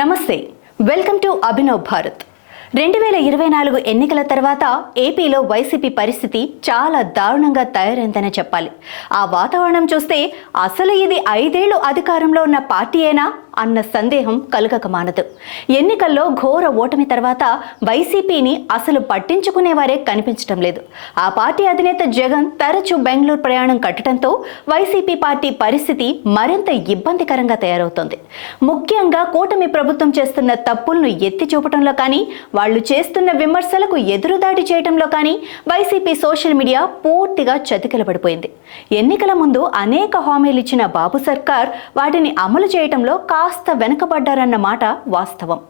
నమస్తే, welcome to Abhinav Bharat. 2024 ఎన్నికల తర్వాత ఏపీలో వైసీపీ పరిస్థితి చాలా దారుణంగా తయారైందనే చెప్పాలి. ఆ వాతావరణం చూస్తే అసలు ఇది 5 ఏళ్లు అధికారంలో ఉన్న పార్టీయేనా అన్న సందేహం కలగక మానదు. ఎన్నికల్లో ఘోర ఓటమి తర్వాత వైసీపీని అసలు పట్టించుకునేవారే కనిపించడం లేదు. ఆ పార్టీ అధినేత జగన్ తరచూ బెంగళూరు ప్రయాణం కట్టడంతో వైసీపీ పార్టీ పరిస్థితి మరింత ఇబ్బందికరంగా తయారవుతోంది. ముఖ్యంగా కూటమి ప్రభుత్వం చేస్తున్న తప్పులను ఎత్తి చూపడంలో కానీ, వాళ్ళు చేస్తున్న విమర్శలకు ఎదురుదాడి చేయడంలో కానీ వైసీపీ సోషల్ మీడియా పూర్తిగా చతికిలబడిపోయింది. ఎన్నికల ముందు అనేక హామీలు ఇచ్చిన బాబు సర్కార్ వాటిని అమలు చేయడంలో కాస్త వెనుకబడ్డారన్న మాట వాస్తవం.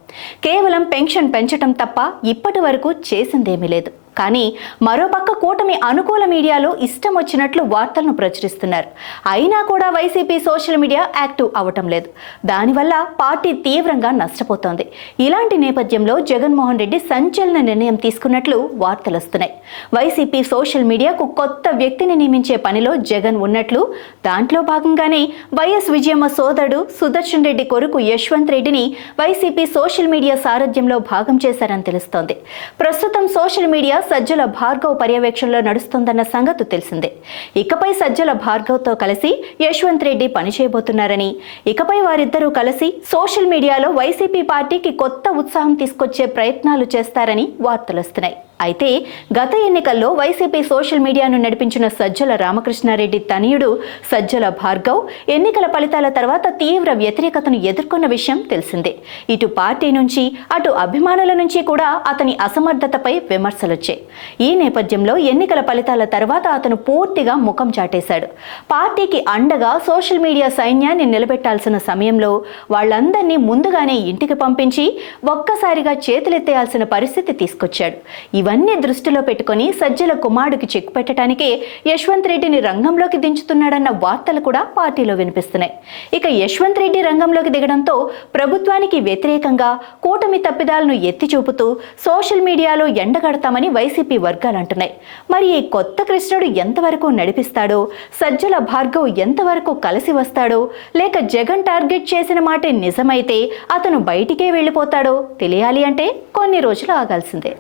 కేవలం పెన్షన్ పెంచడం తప్ప ఇప్పటి వరకు చేసిందేమీ లేదు. కానీ మరోపక్క కూటమి అనుకూల మీడియాలో ఇష్టం వచ్చినట్లు వార్తలను ప్రచురిస్తున్నారు. అయినా కూడా వైసీపీ సోషల్ మీడియా యాక్టివ్ అవటం లేదు. దానివల్ల పార్టీ తీవ్రంగా నష్టపోతోంది. ఇలాంటి నేపథ్యంలో జగన్మోహన్ రెడ్డి సంచలన నిర్ణయం తీసుకున్నట్లు వార్తలు వస్తున్నాయి. వైసీపీ సోషల్ మీడియాకు కొత్త వ్యక్తిని నియమించే పనిలో జగన్ ఉన్నట్లు, దాంట్లో భాగంగానే వైఎస్ విజయమ్మ సోదరుడు సుదర్శన్ రెడ్డి కొడుకు యశ్వంత్ రెడ్డిని వైసీపీ సోషల్ మీడియా సారథ్యంలో భాగం చేశారని తెలుస్తోంది. ప్రస్తుతం సోషల్ మీడియా సజ్జల భార్గవ్ పర్యవేక్షణలో నడుస్తోందన్న సంగతి తెలిసిందే. ఇకపై సజ్జల భార్గవ్తో కలిసి యశ్వంత్ రెడ్డి పనిచేయబోతున్నారని, ఇకపై వారిద్దరూ కలిసి సోషల్ మీడియాలో వైసీపీ పార్టీకి కొత్త ఉత్సాహం తీసుకొచ్చే ప్రయత్నాలు చేస్తారని వార్తలొస్తున్నాయి. అయితే గత ఎన్నికల్లో వైసీపీ సోషల్ మీడియాను నడిపించిన సజ్జల రామకృష్ణారెడ్డి తనయుడు సజ్జల భార్గవ్ ఎన్నికల ఫలితాల తర్వాత తీవ్ర వ్యతిరేకతను ఎదుర్కొన్న విషయం తెలిసిందే. ఇటు పార్టీ నుంచి అటు అభిమానుల నుంచి కూడా అతని అసమర్థతపై విమర్శలొచ్చాయి. ఈ నేపథ్యంలో ఎన్నికల ఫలితాల తర్వాత అతను పూర్తిగా ముఖం చాటేశాడు. పార్టీకి అండగా సోషల్ మీడియా సైన్యాన్ని నిలబెట్టాల్సిన సమయంలో వాళ్ళందరినీ ముందుగానే ఇంటికి పంపించి ఒక్కసారిగా చేతులెత్తేయాల్సిన పరిస్థితి తీసుకొచ్చాడు. ఇవన్నీ దృష్టిలో పెట్టుకుని సజ్జల కుమారుడికి చెక్ పెట్టడానికే యశ్వంత్ రెడ్డిని రంగంలోకి దించుతున్నాడన్న వార్తలు కూడా పార్టీలో వినిపిస్తున్నాయి. ఇక యశ్వంత్ రెడ్డి రంగంలోకి దిగడంతో ప్రభుత్వానికి వ్యతిరేకంగా కూటమి తప్పిదాలను ఎత్తి చూపుతూ సోషల్ మీడియాలో ఎండగడతామని వైసీపీ వర్గాలు అంటున్నాయి. మరి ఈ కొత్త కృష్ణుడు ఎంతవరకు నడిపిస్తాడో, సజ్జల భార్గవ్ ఎంతవరకు కలిసి వస్తాడో, లేక జగన్ టార్గెట్ చేసిన మాటే నిజమైతే అతను బయటికే వెళ్ళిపోతాడో తెలియాలి అంటే కొన్ని రోజులు ఆగాల్సిందే.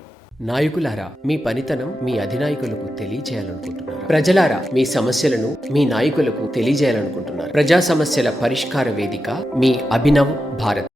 నాయకులారా, మీ పనితనం మీ అధినాయకులకు తెలియజేయాలనుకుంటున్నారు. ప్రజలారా, మీ సమస్యలను మీ నాయకులకు తెలియజేయాలనుకుంటున్నారు. ప్రజా సమస్యల పరిష్కార వేదిక మీ అభినవ్ భారత్.